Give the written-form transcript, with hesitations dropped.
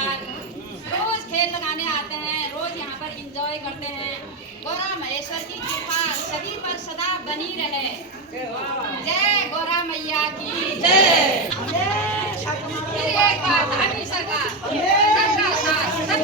परिवार रोज खेल लगाने आते हैं, रोज यहाँ पर एंजॉय करते हैं। गौरा महेश्वर की कृपा सभी पर सदा बनी रहे। जय गौरा मैया की जय। फिर एक बार धामी सरकार सबका साथ